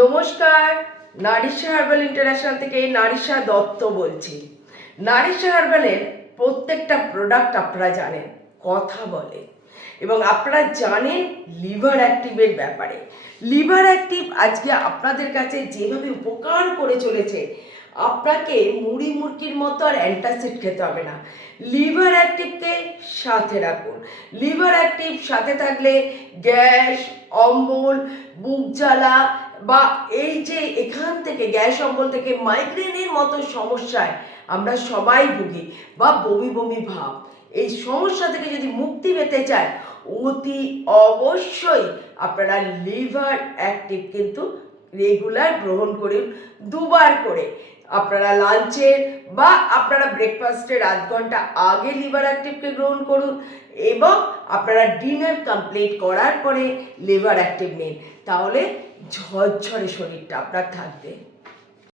নমস্কার, Narisha herbal international থেকে নারিশা দত্ত বলছি। নারিশা হার্বালের প্রত্যেকটা প্রোডাক্ট আপনারা জানেন, কথা বলে। এবং আপনারা জানেন লিভার অ্যাক্টিভের ব্যাপারে। লিভার অ্যাক্টিভ আজকে আপনাদের কাছে যেভাবে উপকার করে চলেছে, আপনাকে মুড়ি মুরগির মতো আর অ্যান্টাসিড খেতে হবে না। লিভার অ্যাক্টিভকে সাথে রাখুন। লিভার অ্যাক্টিভ সাথে থাকলে গ্যাস, অম্বল, বুক জ্বালা বা এই যে এখান থেকে গ্যাস, অম্বল থেকে মাইগ্রেনের মতো সমস্যায় আমরা সবাই ভুগি বা বমি বমি ভাব। এই সমস্যা থেকে যদি মুক্তি পেতে চায়, অতি অবশ্যই আপনারা লিভার অ্যাক্টিভ কিন্তু রেগুলার গ্রহণ করুন দুবার করে। আপনারা লাঞ্চের বা আপনারা ব্রেকফাস্টের আধ ঘণ্টা আগে লিভার অ্যাক্টিভকে গ্রহণ করুন এবং আপনারা ডিনার কমপ্লিট করার পরে লিভার অ্যাক্টিভ নিন। তাহলে ঝরঝরে শরীরটা আপনার থাকবে।